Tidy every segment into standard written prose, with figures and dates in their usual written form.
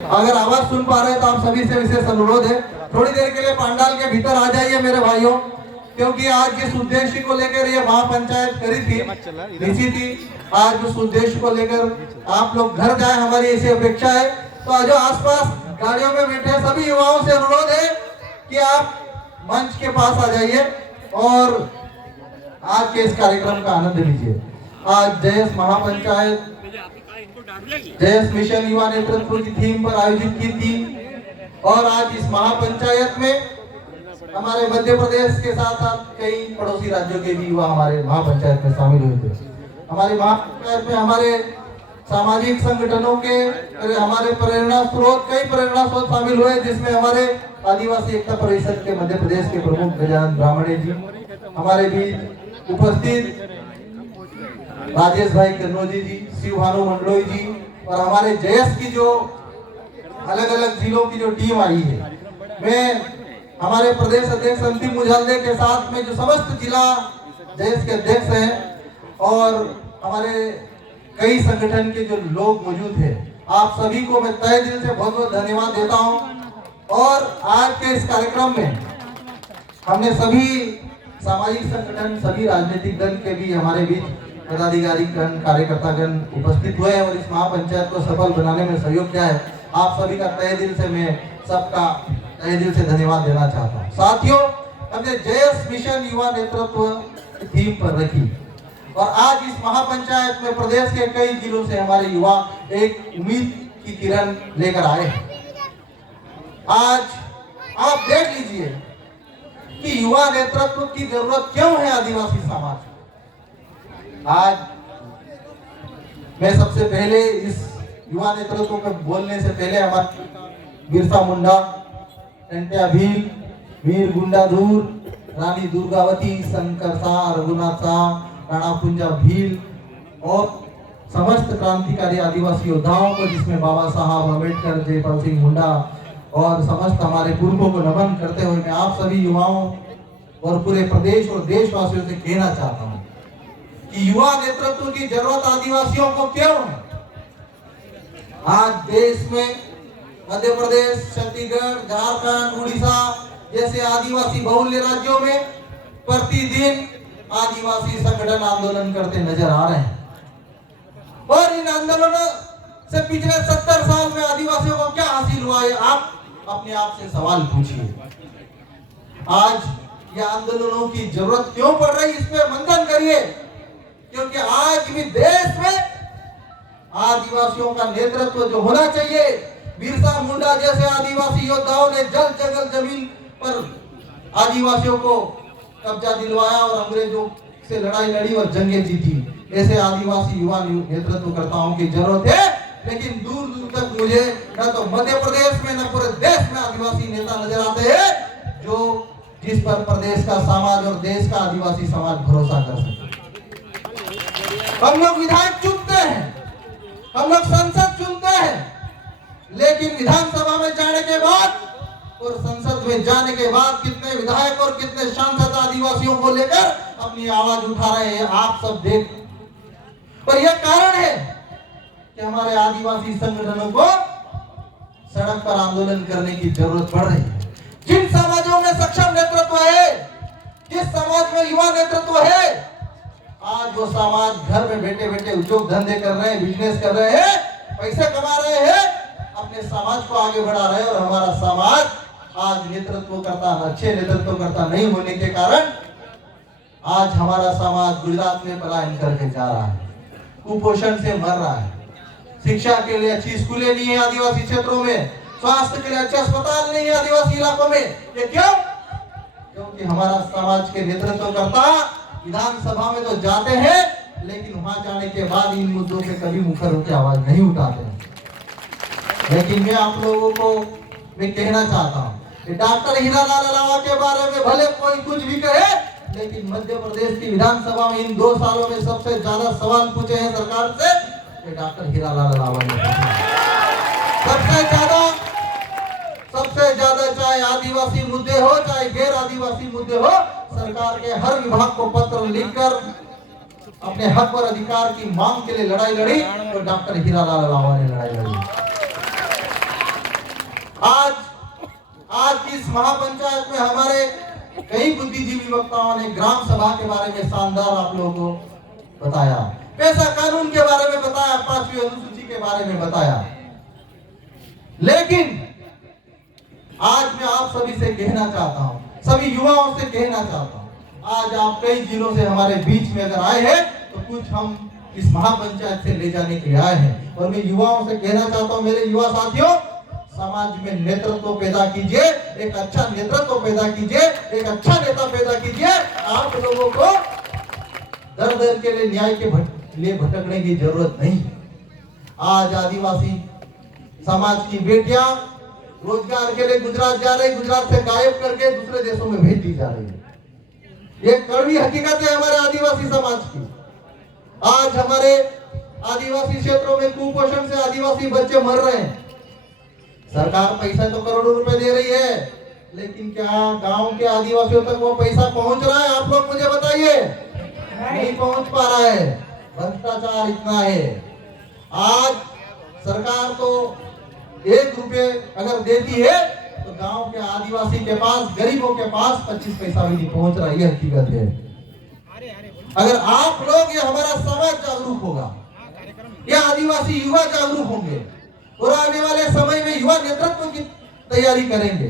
अगर आवाज सुन पा रहे हैं तो आप सभी से विशेष अनुरोध है, थोड़ी देर के लिए पंडाल के भीतर आ जाइए मेरे भाइयों, क्योंकि आज जिस उद्देश्य को लेकर ये महापंचायत करी थी, इसी थी आज उस उद्देश्य को लेकर आप लोग घर जाए, हमारी ऐसी अपेक्षा है। तो जो आसपास गाड़ियों में बैठे सभी युवाओं से अनुरोध है कि आप मंच के पास आ जाइए और आज के इस कार्यक्रम का आनंद लीजिए। आज जयस महापंचायत जयस मिशन युवा नेतृत्व की थीम पर आयोजित की थी और आज इस महापंचायत में हमारे मध्य प्रदेश के साथ साथ कई पड़ोसी राज्यों के भी युवा हमारे महापंचायत में शामिल हुए थे। हमारे महापंचायत में हमारे सामाजिक संगठनों के हमारे प्रेरणा स्रोत कई प्रेरणा स्रोत शामिल हुए, जिसमें हमारे आदिवासी एकता परिषद के मध्य प्रदेश के प्रमुख गजानन ब्राह्मणे जी हमारे बीच उपस्थित, राजेश भाई कन्नौजी जी, शिव भानु मंडलोई जी और हमारे जयस की जो अलग अलग जिलों की जो टीम आई है, मैं हमारे प्रदेश अध्यक्ष अंतिम मुझालदे के साथ में जो समस्त जिला जयस के अध्यक्ष हैं और हमारे कई संगठन के जो लोग मौजूद हैं, आप सभी को मैं तहे दिल से बहुत बहुत धन्यवाद देता हूं। और आज के इस कार्यक्रम में हमने सभी सामाजिक संगठन, सभी राजनीतिक दल के भी हमारे बीच पदाधिकारी गण, कार्यकर्तागण उपस्थित हुए और इस महापंचायत को सफल बनाने में सहयोग किया है। आप सभी का तहे दिल से मैं सबका तहे दिल से धन्यवाद देना चाहता हूँ। साथियों, हमने जयस मिशन युवा नेतृत्व थीम पर रखी और आज इस महापंचायत में प्रदेश के कई जिलों से हमारे युवा एक उम्मीद की किरण लेकर आए हैं। आज आप देख लीजिए कि युवा नेतृत्व की जरूरत क्यों है आदिवासी समाज को। आज मैं सबसे पहले इस युवा नेतृत्व को बोलने से पहले हमारे बिरसा मुंडा, टंट्या भील, वीर गुंडाधुर, रानी दुर्गावती, शंकर शाह, रघुनाथ शाह, राणा पुंजा भील और समस्त क्रांतिकारी आदिवासी योद्धाओं को, जिसमें बाबा साहब अम्बेडकर, जयपाल सिंह मुंडा और समस्त हमारे पूर्वों को नमन करते हुए मैं आप सभी युवाओं और पूरे प्रदेश और देशवासियों से कहना चाहता हूं कि युवा नेतृत्व की जरूरत आदिवासियों को क्यों है। आज देश में मध्य प्रदेश, छत्तीसगढ़, झारखंड, उड़ीसा जैसे आदिवासी बहुल्य राज्यों में प्रतिदिन आदिवासी संगठन आंदोलन करते नजर आ रहे हैं और इन आंदोलनों से पिछले 70 साल में आदिवासियों को क्या हासिल हुआ है, आप अपने आप से सवाल पूछिए। आज ये आंदोलनों की जरूरत क्यों पड़ रही, इस पे मंथन करिए, क्योंकि आज भी देश में आदिवासियों का नेतृत्व जो होना चाहिए, बिरसा मुंडा जैसे आदिवासी योद्धाओं ने जल जंगल जमीन पर आदिवासियों को कब्जा दिलवाया और अंग्रेजों से लड़ाई लड़ी और जंगें जीती, ऐसे आदिवासी युवा नेतृत्वकर्ताओं की जरूरत है। लेकिन दूर दूर तक मुझे न तो मध्य प्रदेश में न पूरे देश में आदिवासी नेता नजर आते हैं जो जिस पर प्रदेश का समाज और देश का आदिवासी समाज भरोसा कर सके। हम लोग विधायक चुनते हैं, हम लोग संसद चुनते हैं, लेकिन विधानसभा में जाने के बाद और संसद में जाने के बाद कितने विधायक और कितने सांसद आदिवासियों को लेकर अपनी आवाज उठा रहे हैं, आप सब देख। और यह कारण है कि हमारे आदिवासी संगठनों को सड़क पर आंदोलन करने की जरूरत पड़ रही है। जिन समाजों में सक्षम नेतृत्व है, जिस समाज में युवा नेतृत्व है, आज वो समाज घर में बैठे बैठे उद्योग धंधे कर रहे हैं, बिजनेस कर रहे हैं, पैसे कमा रहे हैं, अपने समाज को आगे बढ़ा रहे हैं और हमारा समाज आज नेतृत्वकर्ता, अच्छे नेतृत्वकर्ता नहीं होने के कारण आज हमारा समाज गुजरात में पलायन करके जा रहा है, कुपोषण से मर रहा है, शिक्षा के लिए अच्छी स्कूलें नहीं है आदिवासी क्षेत्रों में, स्वास्थ्य के लिए अच्छे अस्पताल नहीं है आदिवासी इलाकों में। ये क्यों? क्योंकि हमारा समाज के नेतृत्वकर्ता विधानसभा में तो जाते हैं, लेकिन वहां जाने के बाद इन मुद्दों पे कभी मुखर होकर आवाज नहीं उठाते हैं। लेकिन मैं आप लोगों को मैं कहना चाहता हूँ कि डॉक्टर हीरालाल अलावा के बारे में भले कोई कुछ भी कहे, लेकिन मध्य प्रदेश की विधानसभा में इन 2 सालों में सबसे ज्यादा सवाल पूछे हैं सरकार से, ये डॉक्टर हीरालाल अलावा ने सबसे ज्यादा चाहे आदिवासी मुद्दे हो चाहे गैर आदिवासी मुद्दे हो, सरकार के हर विभाग को पत्र लिखकर अपने हक और अधिकार की मांग के लिए लड़ाई लड़ी, तो डॉक्टर हीरालाल अलावा ने लड़ाई लड़ी। महापंचायत में हमारे कई बुद्धिजीवी वक्ताओं ने ग्राम सभा के बारे में शानदार आप लोगों को बताया, पैसा कानून के बारे में बताया, 5वीं अनुसूची के बारे में बताया। लेकिन आज मैं आप सभी से कहना चाहता हूं, सभी युवाओं से कहना चाहता हूं, आज आप कई जिलों से हमारे बीच में अगर आए हैं तो कुछ हम इस महापंचायत से ले जाने के लिए आए हैं। और मैं युवाओं से कहना चाहता हूं, मेरे युवा साथियों, समाज में नेतृत्व पैदा कीजिए, एक अच्छा नेतृत्व पैदा कीजिए, एक अच्छा नेता पैदा कीजिए। आप लोगों को दर दर के लिए न्याय के लिए भटकने की जरूरत नहीं। आज आदिवासी समाज की बेटियां रोजगार के लिए गुजरात जा रही, गुजरात से गायब करके दूसरे देशों में भेज दी जा रही है। ये कड़वी हकीकत है हमारे आदिवासी समाज की। आज हमारे आदिवासी क्षेत्रों में कुपोषण से आदिवासी बच्चे मर रहे हैं। सरकार पैसा तो करोड़ों रुपए दे रही है, लेकिन क्या गांव के आदिवासियों तक वो पैसा पहुंच रहा है? आप लोग मुझे बताइए। नहीं पहुंच पा रहा है। भ्रष्टाचार इतना है। आज सरकार तो 1 रुपये अगर देती है तो गांव के आदिवासी के पास, गरीबों के पास 25 पैसा भी नहीं पहुंच रहा। यह हकीकत है। अगर आप लोग, ये हमारा समाज जागरूक होगा, ये आदिवासी युवा जागरूक होंगे और आने वाले समय में युवा नेतृत्व की तैयारी करेंगे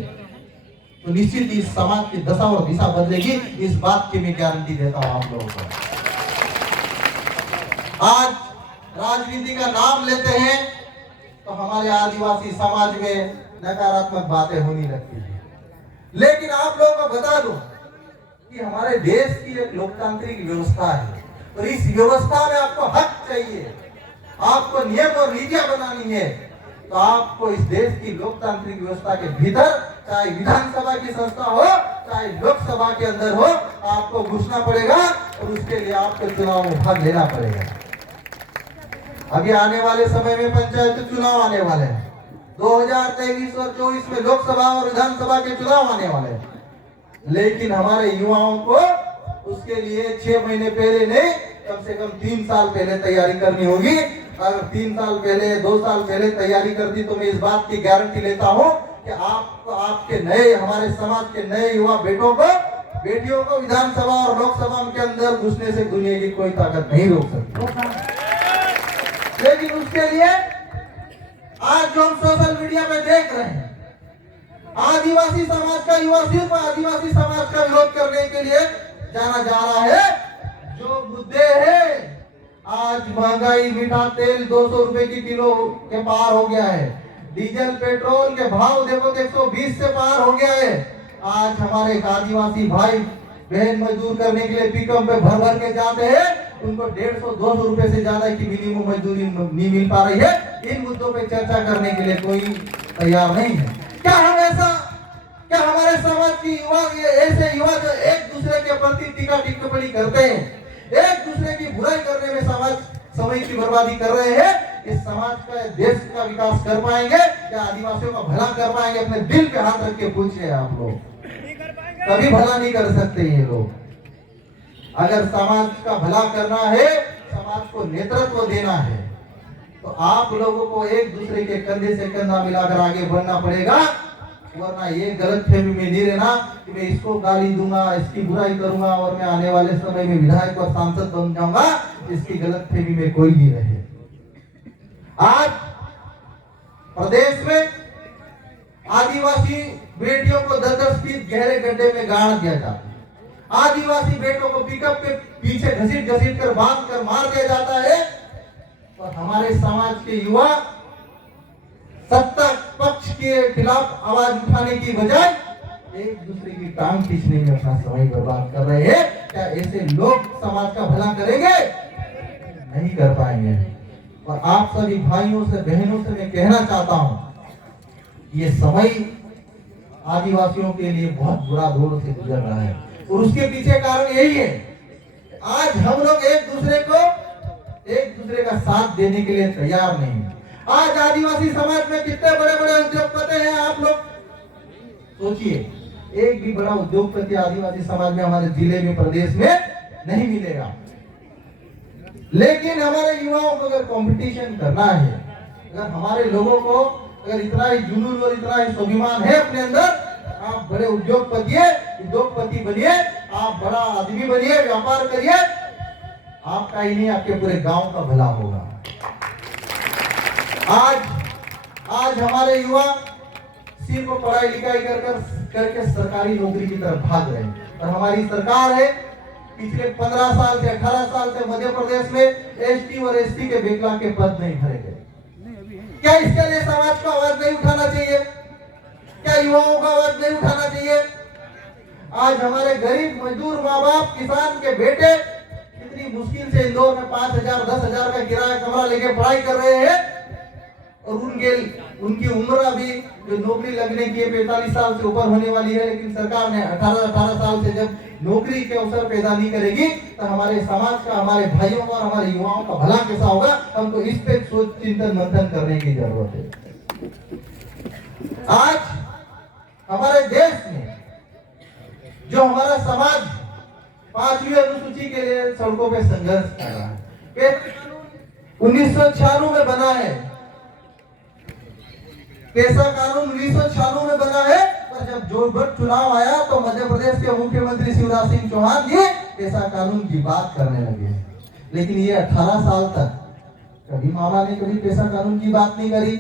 तो निश्चित इस समाज की दशा और दिशा बदलेगी। इस बात की मैं गारंटी देता हूं आप लोगों को। आज राजनीति का नाम लेते हैं तो हमारे आदिवासी समाज में नकारात्मक बातें होने लगती है। लेकिन आप लोगों को बता दूं कि हमारे देश की एक लोकतांत्रिक व्यवस्था है और इस व्यवस्था में आपको हक चाहिए, आपको नियम और नीतियां बनानी है। तो आपको इस देश की लोकतांत्रिक व्यवस्था के भीतर, चाहे विधानसभा की संस्था हो, चाहे लोकसभा के अंदर हो, आपको घुसना पड़ेगा और उसके लिए आपको चुनाव में भाग लेना पड़ेगा। अभी आने वाले समय में पंचायत चुनाव आने वाले हैं। 2023 और 24 में लोकसभा और विधानसभा के चुनाव आने वाले हैं। लेकिन हमारे युवाओं को उसके लिए 6 महीने पहले नहीं, कम से कम 3 साल पहले तैयारी करनी होगी। अगर 3 साल पहले, 2 साल पहले तैयारी कर दी तो मैं इस बात की गारंटी लेता हूं कि आपको, आपके नए, हमारे समाज के नए युवा बेटियों को विधानसभा और लोकसभा के अंदर घुसने से दुनिया की कोई ताकत नहीं रोक सकती। लेकिन उसके लिए आज जो हम सोशल मीडिया पे देख रहे हैं, आदिवासी समाज का युवा सिर्फ आदिवासी समाज का विरोध करने के लिए जाना जा रहा है। जो मुद्दे हैं, आज महंगाई, मीठा तेल 200 रुपए की किलो के पार हो गया है। डीजल पेट्रोल के भाव देखो तो 120 से पार हो गया है। आज हमारे आदिवासी भाई बहन मजदूर करने के लिए पिकअप पे भर भर के जाते हैं, उनको 150-200 रुपए से ज्यादा की मिनिमम मजदूरी नहीं मिल पा रही है। इन मुद्दों पे चर्चा करने के लिए कोई तैयार नहीं है। क्या हमारे समाज की युवा, ऐसे युवा जो एक दूसरे के प्रति टीका टिप्पणी करते हैं, एक दूसरे की बुराई करने में समय की बर्बादी कर रहे हैं, इस समाज का, देश का विकास कर पाएंगे या आदिवासियों का भला कर पाएंगे? अपने दिल पे हाथ रख के पूछिए। आप लोग कभी भला नहीं कर सकते ये लोग। अगर समाज का भला करना है, समाज को नेतृत्व देना है, तो आप लोगों को एक दूसरे के कंधे से कंधा मिलाकर आगे बढ़ना पड़ेगा। वरना ये गलतफहमी में नहीं रहना कि मैं इसको गाली दूंगा, इसकी बुराई करूंगा और मैं आने वाले समय में विधायक और सांसद बन जाऊंगा। इसकी गलतफहमी में कोई नहीं रहे। आज प्रदेश में आदिवासी बेटियों को 10-10 फीट गहरे गड्ढे में गाड़ दिया जाता है। आदिवासी बेटों को पिकअप के पीछे घसीट कर बांध कर मार दिया जाता है। और हमारे समाज के युवा सत्ता पक्ष के खिलाफ आवाज उठाने की बजाय एक दूसरे की टांग खींचने में अपना समय बर्बाद कर रहे हैं। क्या ऐसे लोग समाज का भला करेंगे? नहीं कर पाएंगे। और आप सभी भाइयों से, बहनों से मैं कहना चाहता हूं, ये समय आदिवासियों के लिए बहुत बुरा दौर से गुजर रहा है और उसके पीछे कारण यही है। आज हम लोग एक दूसरे का साथ देने के लिए तैयार नहीं। आज आदिवासी समाज में कितने बड़े बड़े उद्योगपति हैं, आप लोग सोचिए। एक भी बड़ा उद्योगपति आदिवासी समाज में हमारे जिले में, प्रदेश में नहीं मिलेगा। लेकिन हमारे युवाओं को अगर कंपटीशन करना है, अगर हमारे लोगों को अगर इतना ही जुनून और इतना ही स्वाभिमान है अपने अंदर, आप बड़े उद्योगपति बनिए, आप बड़ा आदमी बनिए, व्यापार करिए, आपका ही नहीं आपके पूरे गांव का भला होगा। आज हमारे युवा सिर्फ पढ़ाई लिखाई करके सरकारी नौकरी की तरफ भाग रहे हैं, और हमारी सरकार है पिछले 15 साल से 18 साल से मध्य प्रदेश में एसटी और एससी के बैकलॉग के पद नहीं भरे गए। क्या इसके लिए समाज को आवाज नहीं उठाना चाहिए? क्या युवाओं का आवाज नहीं उठाना चाहिए? आज हमारे गरीब मजदूर माँ बाप, किसान के बेटे कितनी मुश्किल से इंदौर में 5,000 10,000 का किराया कमरा लेके पढ़ाई कर रहे हैं, और उनकी उम्र अभी जो नौकरी लगने की 45 साल से ऊपर होने वाली है, लेकिन सरकार ने 18 साल से जब नौकरी के अवसर पैदा नहीं करेगी तो हमारे समाज का, हमारे भाइयों का और हमारे युवाओं का भला कैसा होगा? हमको इस पे सोच चिंतन मंथन करने की जरूरत है। आज हमारे देश में जो हमारा समाज 5वीं अनुसूची के लिए सड़कों पे संघर्ष कर रहा है, 1996 में बना है, पेशा कानून 1996 में बना है, पर जब जोरबट चुनाव आया तो मध्य प्रदेश के मुख्यमंत्री शिवराज सिंह चौहान जी पेशा कानून की बात करने लगे। लेकिन ये 18 साल तक कभी मामा ने कभी पेशा कानून की बात नहीं करी।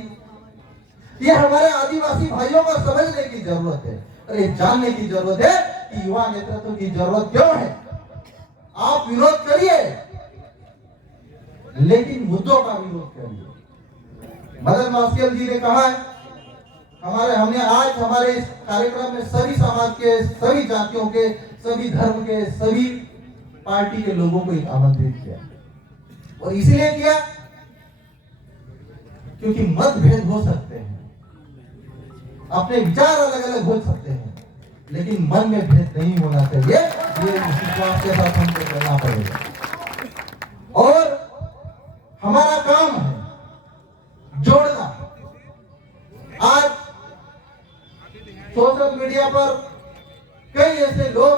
ये हमारे आदिवासी भाइयों को समझने की जरूरत है, और ये जानने की जरूरत है कि युवा नेतृत्व की जरूरत क्यों है। आप विरोध करिए, लेकिन मुद्दों का विरोध करिए। मदन मास्केल जी ने कहा है, हमने आज हमारे इस कार्यक्रम में सभी समाज के, सभी जातियों के, सभी धर्म के, सभी पार्टी के लोगों को आमंत्रित किया, और इसलिए किया क्योंकि मतभेद हो सकते हैं, अपने विचार अलग अलग हो सकते हैं, लेकिन मन में भेद नहीं होना चाहिए। ये विश्वास के साथ हमको करना पड़ेगा, और हमारा काम है जोड़ना। आज सोशल मीडिया पर कई ऐसे लोग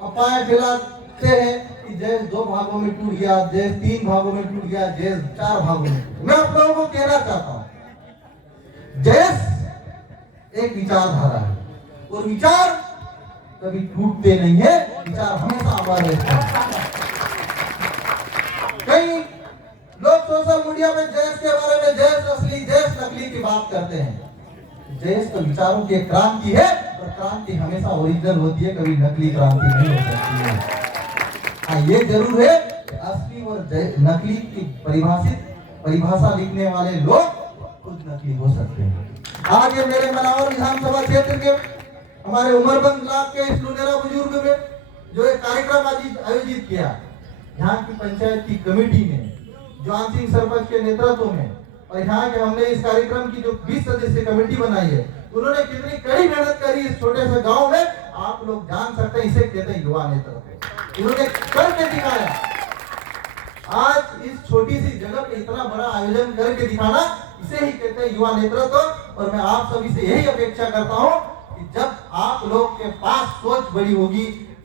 अफवाहें फैलाते हैं कि देश 2 भागों में टूट गया, देश 3 भागों में टूट गया, देश 4 भागों में टूट गया। मैं आप लोगों को कहना चाहता हूं, देश एक विचारधारा है, और विचार कभी टूटते नहीं है, विचार हमेशा अमर रहते हैं। कई लोग सोशल मीडिया में देश के बारे में देश असली देश नकली की बात करते हैं। देश तो विचारों की क्रांति है, और क्रांति हमेशा ओरिजिनल होती है, कभी नकली क्रांति नहीं हो सकती है। हाँ, ये जरूर है कि असली और नकली की परिभाषा लिखने वाले लोग खुद नकली हो सकते हैं। आज ये मेरे मनावर विधानसभा क्षेत्र के हमारे उमरबंद ब्लॉक के इस लुनेरा बुजुर्ग में जो एक कार्यक्रम आयोजित किया, यहाँ की पंचायत की कमेटी ने जॉन सिंह सरपंच के नेतृत्व में, और यहाँ के हमने इस कार्यक्रम की जो 20 सदस्यीय कमेटी बनाई है, उन्होंने कितनी कड़ी मेहनत करी इस छोटे से गांव में। आप लोग जान सकते हैं, इसे कहते हैं युवा नेतृत्व। उन्होंने करके दिखाया। आज इस छोटी सी जगह पे इतना बड़ा आयोजन करके दिखाना, इसे ही कहते हैं युवा नेतृत्व। और मैं आप सभी से यही अपेक्षा करता हूँ कि जब आप लोग के पास सोच बड़ी होगी,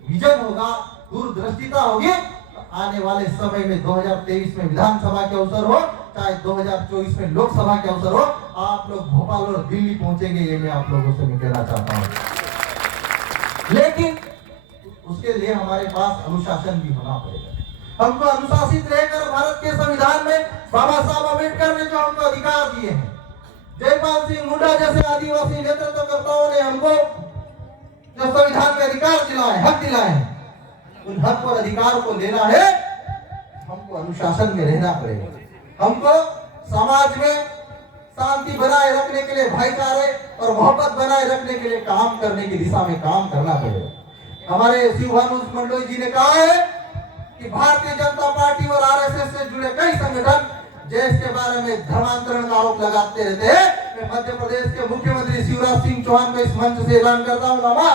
विजन होगा, दूरदृष्टिता होगी, आने वाले समय में 2023 में विधानसभा के अवसर हो, चाहे 2024 में लोकसभा के अवसर हो, आप लोग भोपाल और दिल्ली पहुंचेंगे, ये मैं आप लोगों से कहना चाहता हूं। लेकिन उसके लिए हमारे पास अनुशासन भी होना पड़ेगा। हमको अनुशासित रहकर भारत के संविधान में बाबा साहब अम्बेडकर ने जो हमको अधिकार दिए हैं, जयपाल सिंह मुंडा जैसे आदिवासी नेतृत्वकर्ताओं ने हमको जो संविधान के अधिकार दिलाए, हक दिलाए हैं, उन हक और अधिकार को लेना है, हमको अनुशासन में रहना पड़ेगा। हमको समाज में शांति बनाए रखने के लिए, भाईचारे और मोहब्बत बनाए रखने के लिए काम करने की दिशा में काम करना पड़ेगा। हमारे शिवभानु मंडोई जी ने कहा है कि भारतीय जनता पार्टी और आरएसएस से जुड़े कई संगठन देश के बारे में धर्मांतरण का आरोप लगाते रहते हैं। मैं मध्य प्रदेश के मुख्यमंत्री शिवराज सिंह चौहान को इस मंच से ऐलान करता हूँ, मामा,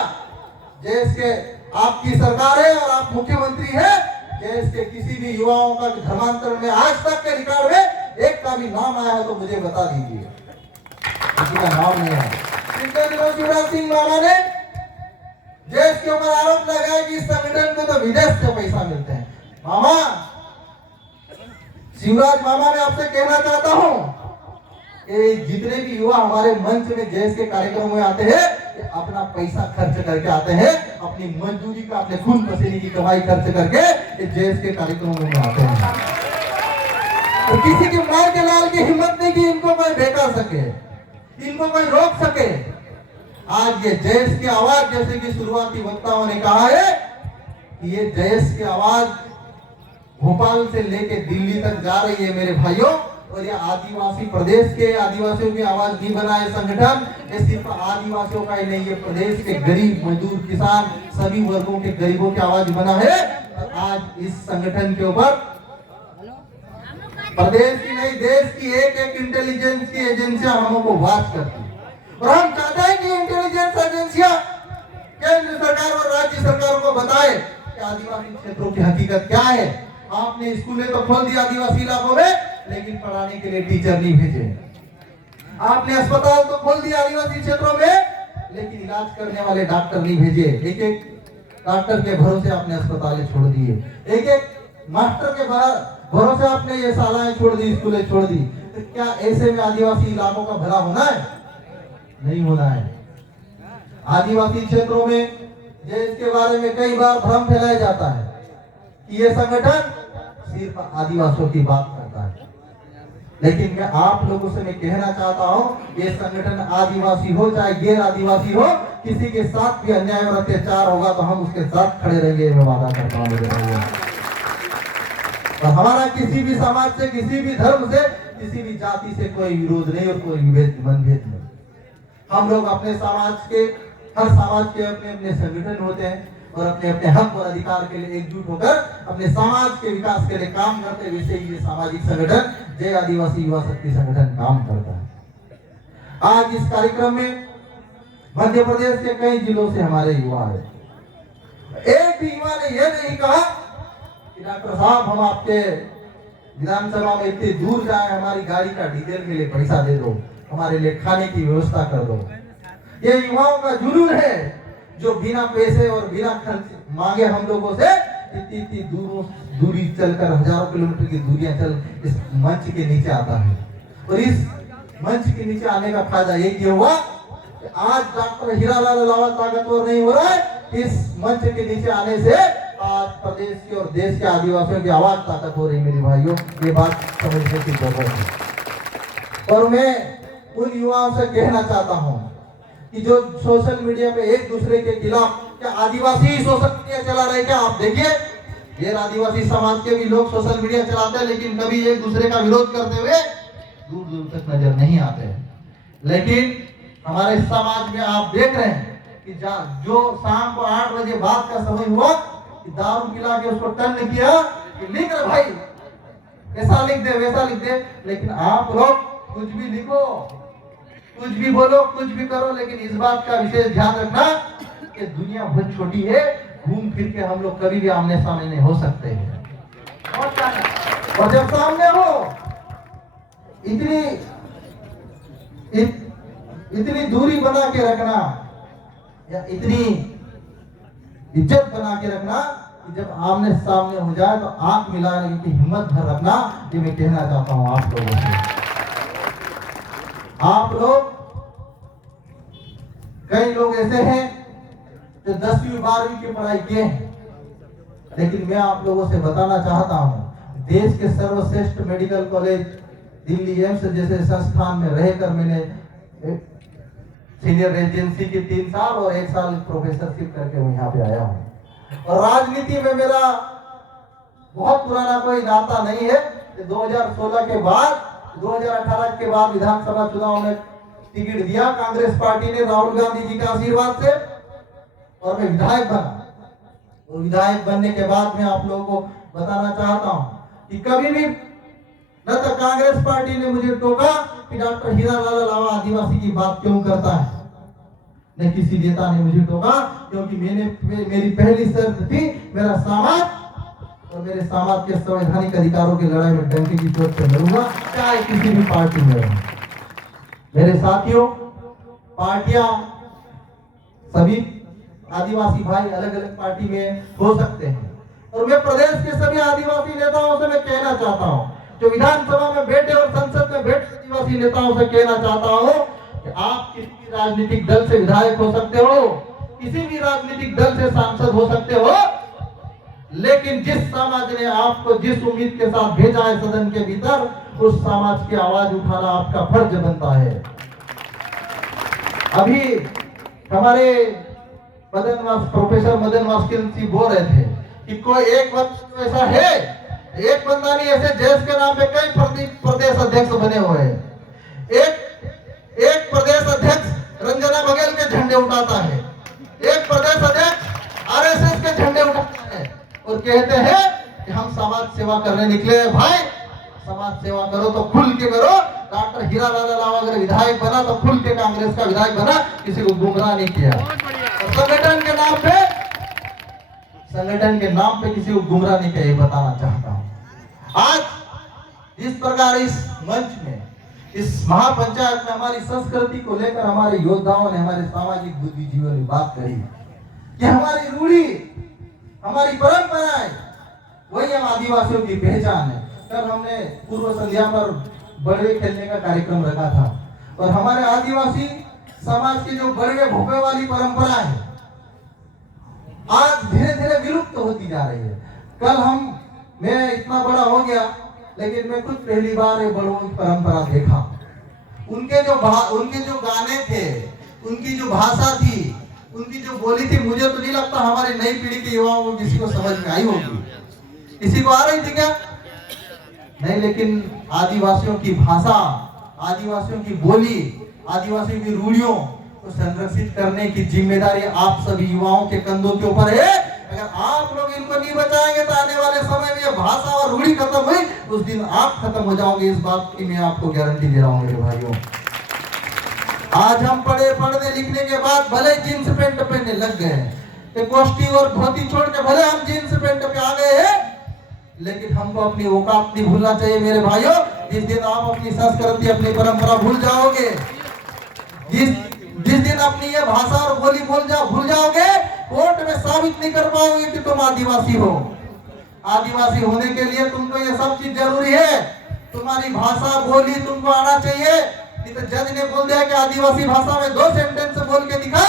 देश के आपकी सरकार है और आप मुख्यमंत्री हैं, देश के किसी भी युवाओं का धर्मांतरण में आज तक के रिकॉर्ड में एक का भी नाम आया है तो मुझे बता दीजिए, किसी का नाम नहीं है। पिछले दिनों शिवराज सिंह मामा ने देश के ऊपर आरोप लगाया कि इस संगठन को तो विदेश से पैसा मिलते हैं। मामा, शिवराज मामा, मैं आपसे कहना चाहता हूं, जितने भी युवा हमारे मंच में देश के कार्यक्रमों में आते हैं, कि अपना पैसा खर्च करके आते हैं, अपनी मजदूरी का, अपने खून पसीने की कमाई खर्च करके इस देश के कार्यक्रमों में आते हैं। तो किसी के मार के लाल की हिम्मत नहीं कि इनको कोई बेका सके, इनको कोई रोक सके। आज ये जयेश की आवाज, जैसे कि शुरुआती वक्ताओं ने कहा है कि ये जयेश की आवाज भोपाल से लेके दिल्ली तक जा रही है मेरे भाइयों। और ये आदिवासी प्रदेश के आदिवासियों की आवाज नहीं बना है संगठन, ये सिर्फ आदिवासियों का ही नहीं, ये प्रदेश के गरीब, मजदूर, किसान, सभी वर्गों के गरीबों की आवाज बना है। और आज इस संगठन के ऊपर प्रदेश की नहीं, देश की एक एक इंटेलिजेंस की एजेंसियां हमको वाच करती है। और हम चाहते हैं कि इंटेलिजेंस एजेंसियां केंद्र सरकार और राज्य सरकारों को बताए कि आदिवासी क्षेत्रों की हकीकत क्या है। आपने स्कूलें तो खोल दिया आदिवासी इलाकों में, लेकिन पढ़ाने के लिए टीचर नहीं भेजे। आपने अस्पताल तो खोल दिया आदिवासी क्षेत्रों में, लेकिन इलाज करने वाले डॉक्टर नहीं भेजे। एक एक डॉक्टर के भरोसे आपने अस्पतालें छोड़ दिए, एक एक मास्टर के भरोसे आपने ये शालाएं छोड़ दी, स्कूलें छोड़ दी। तो क्या ऐसे में आदिवासी इलाकों का भला होना है? नहीं होना है। आदिवासी क्षेत्रों में इसके बारे में कई बार भ्रम फैलाया जाता है कि ये संगठन सिर्फ आदिवासियों की बात करता है, लेकिन मैं आप लोगों से मैं कहना चाहता हूं, ये संगठन आदिवासी हो चाहे गैर आदिवासी हो, किसी के साथ भी अन्याय और अत्याचार होगा तो हम उसके साथ खड़े रहेंगे, मैं वादा करता हूं। और हमारा किसी भी समाज से, किसी भी धर्म से, किसी भी जाति से कोई विरोध नहीं और कोई मनभेद नहीं। हम लोग अपने समाज के, हर समाज के अपने अपने संगठन होते हैं और अपने अपने हक और अधिकार के लिए एकजुट होकर अपने समाज के विकास के लिए काम करते हैं। वैसे ही ये सामाजिक संगठन जय आदिवासी युवा शक्ति संगठन काम करता है। आज इस कार्यक्रम में मध्य प्रदेश के कई जिलों से हमारे युवा है। एक भी युवा ने यह नहीं कहा कि डॉक्टर साहब हम आपके विधानसभा में इतनी दूर जाए, हमारी गाड़ी का डीजल के लिए पैसा दे दो, हमारे लिए खाने की व्यवस्था कर दो। ये युवाओं का जुनून है जो बिना पैसे और बिना खर्च मांगे हम लोगों से इतनी दूरी चलकर, हजारों किलोमीटर की दूरियां चल इस मंच के नीचे आता है। और इस मंच के नीचे आने का फायदा ये हुआ कि आज डॉक्टर हीरालाल अलावा ताकतवर नहीं हो रहा है। इस मंच के नीचे आने से आज प्रदेश के और देश के आदिवासियों की आवाज ताकत हो रही। मेरे भाइयों, ये बात समझने की जरूरत है। और मैं उन युवाओं से कहना चाहता हूं कि जो सोशल मीडिया पे एक दूसरे के खिलाफ, क्या आदिवासी ही सोशल मीडिया चला रहे? क्या आप देखिए, गैर आदिवासी समाज के भी लोग सोशल मीडिया चलाते हैं, लेकिन कभी एक दूसरे का विरोध करते हुए दूर दूर तक नजर नहीं आते हैं। लेकिन हमारे समाज में आप देख रहे हैं कि जो शाम को 8 बजे बाद का समय हुआ कि दारू पिला के उसको टर्न किया कि लिख रहे भाई, ऐसा लिख दे, वैसा लिख दे। लेकिन आप लोग कुछ भी लिखो, कुछ भी बोलो, कुछ भी करो, लेकिन इस बात का विशेष ध्यान रखना कि दुनिया बहुत छोटी है, घूम फिर के हम लोग कभी भी आमने सामने नहीं हो सकते हैं। और जब सामने हो, इतनी दूरी बना के रखना या इतनी इज्जत बना के रखना कि जब आमने सामने हो जाए तो आंख मिलाने की हिम्मत भर रखना। ये मैं कहना चाहता हूं आप लोगों से। आप लोग, कई लोग ऐसे हैं जो 10वीं 12वीं की पढ़ाई किए हैं, लेकिन मैं आप लोगों से बताना चाहता हूं, देश के सर्वश्रेष्ठ मेडिकल कॉलेज दिल्ली एम्स जैसे संस्थान में रहकर मैंने सीनियर रेजिडेंसी की 3 साल और 1 साल प्रोफेसरशिप करके मैं यहाँ पे आया हूँ। और राजनीति में मेरा बहुत पुराना कोई नाता नहीं है। 2016 के बाद, 2018 के बाद विधानसभा चुनाव में टिकट दिया कांग्रेस पार्टी ने राहुल गांधी जी के आशीर्वाद से, और मैं विधायक बना। और विधायक बनने के बाद मैं आप लोगों को बताना चाहता हूं कि कभी भी न तो कांग्रेस पार्टी ने मुझे टोका कि डॉक्टर हीरालाल अलावा आदिवासी की बात क्यों करता है, न किसी नेता ने मुझे टोका, क्योंकि मेरी पहली शर्त थी मेरा समाज और मेरे समाज के संवैधानिक अधिकारों की लड़ाई में डंके की चोट से लड़ूंगा, चाहे किसी भी पार्टी में रहूं। मेरे साथियों, पार्टियां सभी आदिवासी भाई अलग अलग पार्टी में हो सकते हैं, और मैं प्रदेश के सभी आदिवासी नेताओं से मैं कहना चाहता हूं, जो विधानसभा में बैठे और संसद में बैठे आदिवासी नेताओं से कहना चाहता हूं, कि आप किसी भी राजनीतिक दल से विधायक हो सकते हो, किसी भी राजनीतिक दल से सांसद हो सकते हो, लेकिन जिस समाज ने आपको जिस उम्मीद के साथ भेजा है सदन के भीतर, उस समाज की आवाज उठाना आपका फर्ज बनता है। अभी हमारे प्रोफेसर मदन वास्किन जी बोल रहे थे कि कोई एक बंदा ऐसा है, एक बंदा नहीं, ऐसे देश के नाम पे कई प्रदेश अध्यक्ष बने हुए हैं। एक प्रदेश अध्यक्ष रंजना बघेल के झंडे उठाता है, एक प्रदेश अध्यक्ष आरएसएस के झंडे उठाता है और कहते हैं कि हम समाज सेवा करने निकले हैं। भाई, समाज सेवा करो तो खुल के करो। डॉक्टर हीरालाल राव अगर विधायक बना तो खुल के कांग्रेस का विधायक बना, किसी को गुमराह नहीं किया। और संगठन के नाम पे किसी को गुमराह नहीं किया, ये बताना चाहता हूं। आज इस प्रकार इस मंच में, इस महापंचायत में हमारी संस्कृति को लेकर हमारे योद्धाओं ने, हमारे सामाजिक बुद्धिजीवियों ने बात करी कि हमारी रूढ़ी, हमारी परंपराएं, वही हम आदिवासियों की पहचान है। कल हमने पूर्व संध्या पर बड़े खेलने का कार्यक्रम रखा था और हमारे आदिवासी समाज की जो बड़े भूपे वाली परंपरा है, आज धीरे धीरे विलुप्त होती जा रही है। कल मैं इतना बड़ा हो गया, लेकिन मैं खुद पहली बार ये बड़ों की परंपरा देखा। उनके जो गाने थे, उनकी जो भाषा थी, उनकी जो बोली थी, मुझे तो नहीं लगता हमारी नई पीढ़ी के युवाओं को किसी को समझ में आई होगी। किसी को आ रही थी क्या? नहीं। लेकिन आदिवासियों की भाषा, आदिवासियों की बोली, आदिवासियों की रूढ़ियों को संरक्षित करने की जिम्मेदारी आप सभी युवाओं के कंधों के ऊपर है। अगर आप लोग इनको नहीं बचाएंगे तो आने वाले समय में ये भाषा और रूढ़ी खत्म हुई, उस दिन आप खत्म हो जाओगे। इस बात की मैं आपको गारंटी दे रहा हूँ मेरे भाइयों। आज हम पढ़ने लिखने के बाद भले जींस पैंट पहनने लग गए, कोष्टी और धोती छोड़ के भले हम जींस पैंट पे आ गए हैं, लेकिन हमको अपनी औकात नहीं भूलना चाहिए मेरे भाइयों। जिस दिन आप अपनी संस्कृति, अपनी परंपरा भूल जाओगे, जिस दिन अपनी ये भाषा और बोली भूल जाओगे, कोर्ट में साबित नहीं कर पाओगे कि तुम आदिवासी हो। आदिवासी होने के लिए तुमको ये सब चीज जरूरी है। तुम्हारी भाषा बोली तुमको आना चाहिए। नहीं तो जज ने बोल दिया कि आदिवासी भाषा में 2 सेंटेंस बोल के दिखा,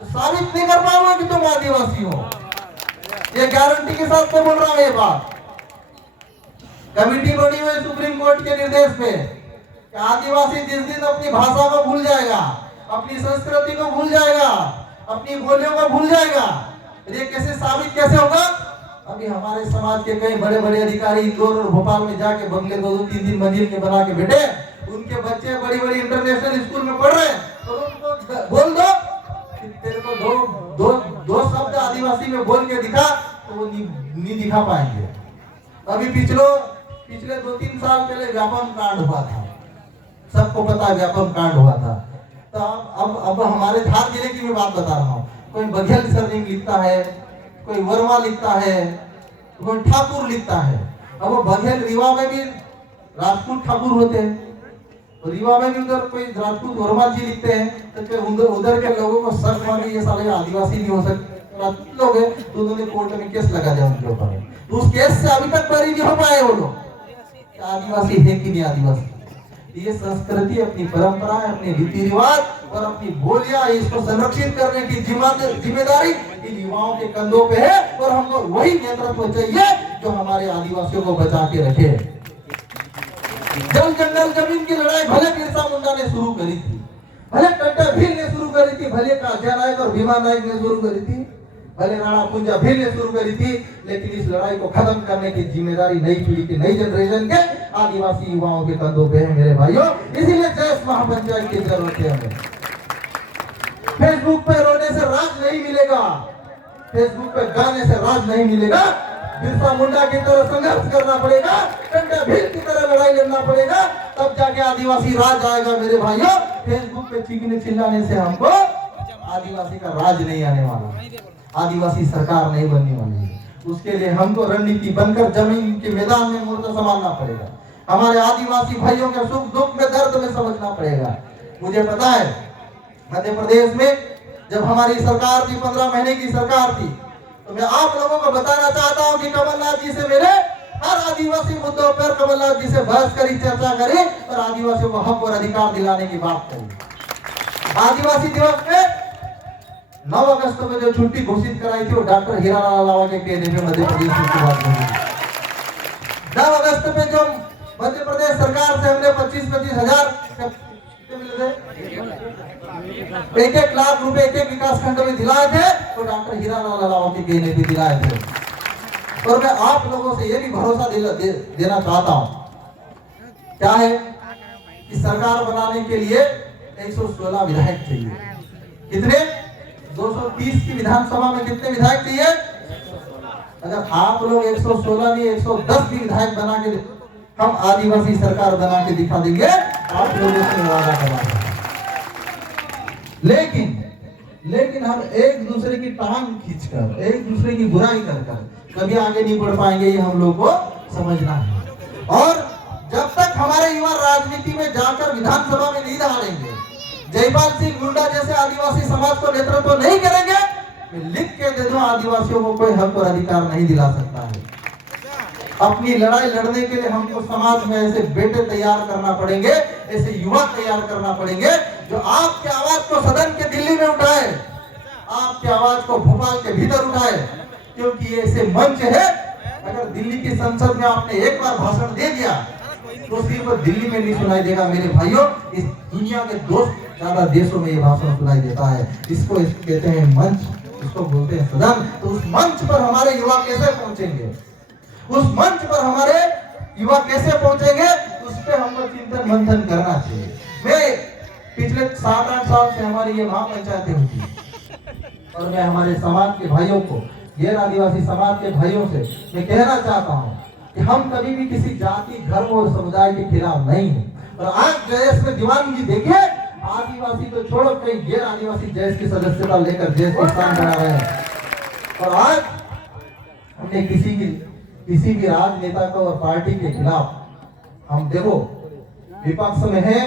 तो साबित नहीं कर पाओगे कि तुम आदिवासी हो। ये गारंटी के साथ तो बोल रहा हूं। ये बात कमेटी बनी हुई सुप्रीम कोर्ट के निर्देश पे, आदिवासी जिस दिन अपनी भाषा को भूल जाएगा, अपनी संस्कृति को भूल जाएगा, अपनी बोलियों को भूल जाएगा, ये कैसे साबित कैसे होगा? अभी हमारे समाज के कई बड़े बड़े अधिकारी इंदौर और भोपाल में जाके बंगले 2-3 मंजिल के बना के बैठे, उनके बच्चे बड़ी बड़ी इंटरनेशनल स्कूल में पढ़ रहे हैं, और उनको बोल दो कि तेरे को दो शब्द आदिवासी में बोल के दिखा, तो वो नहीं दिखा पाएंगे। अभी पिछले 2-3 साल पहले व्यापम कांड हुआ था, सबको पता है व्यापम कांड हुआ था। तो अब हमारे धार जिले की मैं बात बता रहा हूँ। कोई बघेल सरनेम लिखता है, कोई वर्मा लिखता है, कोई ठाकुर लिखता है। अब वो बघेल रीवा में भी राजपूत ठाकुर होते हैं, तो रीवा में भी उधर कोई राजपूत वर्मा जी लिखते हैं, तो उधर के लोगों को शक हुआ कि ये साले आदिवासी नहीं हो सकते, राजपूत लोग हैं, तो उन्होंने कोर्ट में केस लगा दिया उनके ऊपर। तो उस केस से अभी तक बरी नहीं हो पाए वो लोग, आदिवासी है कि नहीं आदिवासी। ये संस्कृति, अपनी परंपरा, अपने रीति रिवाज और अपनी बोलियां, इसको संरक्षित करने की जिम्मेदारी इन युवाओं के कंधों पे है, और हमको वही नेतृत्व चाहिए जो हमारे आदिवासियों को बचा के रखे। जल जंगल जमीन की लड़ाई भले बिरसा मुंडा ने शुरू करी थी, भले टट्टा भील ने शुरू करी थी, भले काजा नायक और भीमा नायक ने शुरू करी थी, भले राणा पुंजा भील ने शुरू करी थी, लेकिन इस लड़ाई को खत्म करने की जिम्मेदारी नई पीढ़ी की, नई जनरेशन के आदिवासी युवाओं के कंधों पे है मेरे भाइयों। इसीलिए जैस महापंचायत की जरूरत है हमें। फेसबुक पे रोने से राज नहीं मिलेगा, फेसबुक पे गाने से राज नहीं मिलेगा। बिरसा मुंडा की तरह संघर्ष करना पड़ेगा, टंडा भील की तरह लड़ाई लड़ना पड़ेगा, तब जाके आदिवासी राज आएगा मेरे भाइयों। फेसबुक पे चीखने चिल्लाने से हमको आदिवासी का राज नहीं आने वाला, आदिवासी सरकार नहीं बनने वाली है। उसके लिए हमको रणनीति बनकर जमीन के मैदान में मोर्चा संभालना पड़ेगा। हमारे आदिवासी भाइयों के सुख दुख में, दर्द में समझना पड़ेगा। मुझे पता है मध्य प्रदेश में जब हमारी सरकार थी, 15 महीने की सरकार थी, तो मैं आप लोगों को बताना चाहता हूं कि कमलनाथ जी से मैंने हर आदिवासी मुद्दों पर कमलनाथ जी से बहस करी, चर्चा करी और आदिवासियों को हक और अधिकार दिलाने की बात करी। आदिवासी दिवस में 9 अगस्त में जो छुट्टी घोषित कराई थी वो डॉक्टर हीरालाल लावा के कहने में मध्य प्रदेश में शुरुआत हुई। 9 अगस्त में जो मध्य प्रदेश सरकार से हमने 25-25 हजार एक लाख रुपए एक विकास खंड में दिलाए थे, तो डॉक्टर हीरालाल लावा के कहने पे दिलाए थे। और मैं आप लोगों से ये भी भरोसा देना चाहता हूँ, क्या है कि सरकार बनाने के लिए 116 विधायक चाहिए। कितने? 230 की विधानसभा में कितने विधायक चाहिए? अगर आप लोग 116 नहीं 110 भी विधायक बना के, हम आदिवासी सरकार बना के दिखा देंगे, आप लोगों से वादा करा। लेकिन हम एक दूसरे की टांग खींचकर, एक दूसरे की बुराई कर कभी आगे नहीं बढ़ पाएंगे, ये हम लोग को समझना है। और जब तक हमारे युवा राजनीति में जाकर विधानसभा में नहीं दहाड़ेंगे, जयपाल सिंह मुंडा जैसे आदिवासी समाज को नेतृत्व नहीं करेंगे, मैं लिख के दे दूं, आदिवासियों को कोई हक और अधिकार नहीं दिला सकता है। अपनी लड़ाई लड़ने के लिए हमको समाज में ऐसे बेटे तैयार करना पड़ेंगे, ऐसे युवा तैयार करना पड़ेंगे जो आपकी आवाज को सदन के दिल्ली में उठाए, आपकी आवाज को भोपाल के भीतर उठाए, क्योंकि ये ऐसे मंच है। अगर दिल्ली की संसद में आपने एक बार भाषण दे दिया तो सिर्फ दिल्ली में नहीं सुनाई देगा मेरे भाइयों, इस दुनिया के 2 ज्यादा देशों में ये भाषण सुनाई देता है। इसको कहते हैं मंच, इसको बोलते हैं सदन। तो उस मंच पर हमारे युवा कैसे पहुंचेंगे, उस मंच पर हमारे युवा कैसे पहुंचेंगे, उस पर हमको चिंतन मंथन करना चाहिए। मैं पिछले 7-8 साल से हमारी ये महापंचायतें होती है, और मैं हमारे समाज के भाइयों को, गैर आदिवासी समाज के भाइयों से मैं कहना चाहता हूँ कि हम कभी भी किसी जाति, धर्म और समुदाय के खिलाफ नहीं है। और आज जयेश में दीवानगी देखिए, आदिवासी तो छोड़ो, कई गैर आदिवासी जयेश की सदस्यता लेकर जयेश के स्थान बना रहे हैं। और आज हमने किसी भी राजनेता को और पार्टी के खिलाफ, हम देखो विपक्ष में है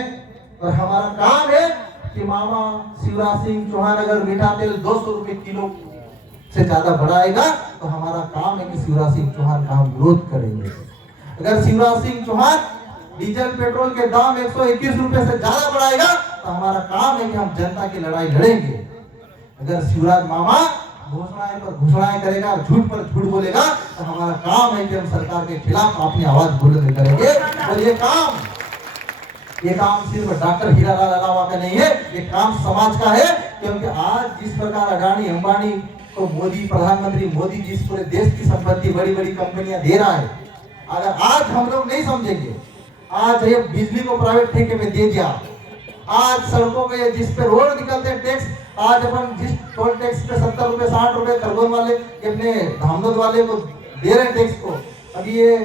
और हमारा काम है कि मामा शिवराज सिंह चौहान अगर मीठा तेल 200 रुपए किलो से ज्यादा बढ़ाएगा तो हमारा काम है कि शिवराज सिंह चौहान का हम विरोध करेंगे। अगर शिवराज सिंह चौहान डीजल पेट्रोल के दाम 121 रुपए से ज्यादा बढ़ाएगा तो हमारा काम है कि हम जनता की लड़ाई लड़ेंगे। अगर शिवराज मामा घोषणाएं पर घोषणाएं करेगा, झूठ पर झूठ बोलेगा, तो हमारा काम है कि हम सरकार के खिलाफ अपनी आवाज बुलंद करेंगे। और ये काम सिर्फ डॉक्टर हीरालाल लावा का नहीं है, ये काम समाज का है। क्योंकि आज जिस प्रकार अडानी अंबानी को मोदी, प्रधानमंत्री मोदी जिस पूरे देश की संपत्ति बड़ी बड़ी कंपनियां दे रहा है, अगर आज हम लोग नहीं समझेंगे, आज ये बिजली को प्राइवेट ठेके में दे दिया, आज सड़कों पे जिस पे रोड निकलते हैं टैक्स, आज अपन जिस टोल टैक्स पे 70 रुपए 60 रुपए खरगोन वाले अपने धामनोद वाले को दे रहे टैक्स को, अभी ये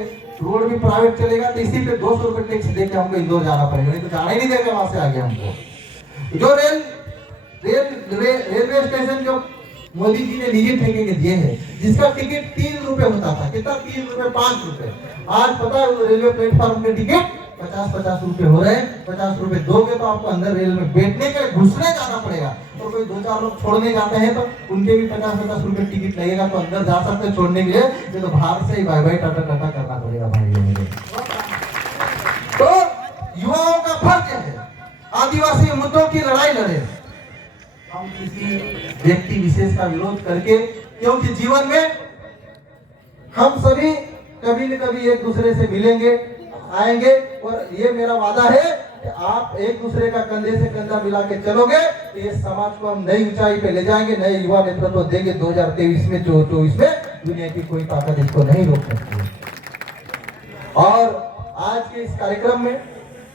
रोड भी प्राइवेट चलेगा तो इसी पे 200 रुपए टैक्स देके हमको इंदौर जाना पड़ेगा, नहीं तो जाना ही नहीं देगा वहां से आगे हमको। जो रेलवे स्टेशन जो मोदी जी ने निजी ठेके के दिए हैं, जिसका टिकट 3 रुपए होता था, कितना 3 रुपए 5 रुपए, आज पता है रेलवे प्लेटफॉर्म के टिकट 50-50 रुपए हो रहे हैं। 50 रुपए दोगे तो आपको अंदर रेल में बैठने के घुसने जाना पड़ेगा, और कोई 2-4 लोग छोड़ने जाते हैं तो उनके भी 50-50 रुपए टिकट लगेगा, तो अंदर जा सकते हैं छोड़ने के लिए, ये तो बाहर से ही बाय बाय टाटा टाटा करना पड़ेगा भाई मेरे। तो युवाओं का फर्ज है आदिवासी मुद्दों की लड़ाई लड़े, हम किसी व्यक्ति विशेष का विरोध करके, क्योंकि जीवन में हम सभी कभी न कभी एक दूसरे से मिलेंगे, आएंगे, और ये मेरा वादा है कि आप एक दूसरे का कंधे से कंधा मिला के चलोगे तो ये समाज को हम नई ऊंचाई पे ले जाएंगे, नए युवा नेतृत्व देंगे 2023 में, 24 में। दुनिया की कोई ताकत इसको नहीं रोक सकती। और आज के इस कार्यक्रम में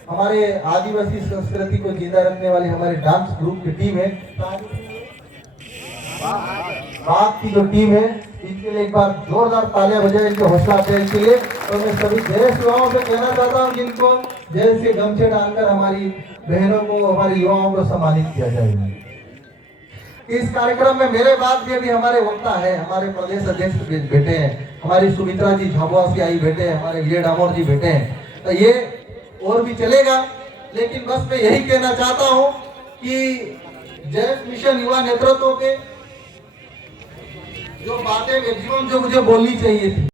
हमारे आदिवासी संस्कृति को जिंदा रखने वाली हमारे डांस ग्रुप की टीम है, बाग की जो टीम है, इनके लिए एक बार जोरदार तालियां बजाएं इनके हौसला अफजाई के लिए। और मैं सभी जयेश युवाओं से कहना चाहता हूं जिनको जयेश के गमछे डालकर हमारी बहनों को, हमारी युवाओं को सम्मानित किया जाएगा। इस कार्यक्रम में मेरे बाद भी हमारे वक्ता है, हमारे प्रदेश अध्यक्ष बैठे हैं, हमारी सुमित्रा जी झाबुआ से आई बैठे हैं, हमारे विजय डामोर जी बैठे हैं। तो ये और भी चलेगा, लेकिन बस मैं यही कहना चाहता हूँ कि जयेश मिशन युवा नेतृत्व के जो बातें मैक्सिमम जो मुझे बोलनी चाहिए थी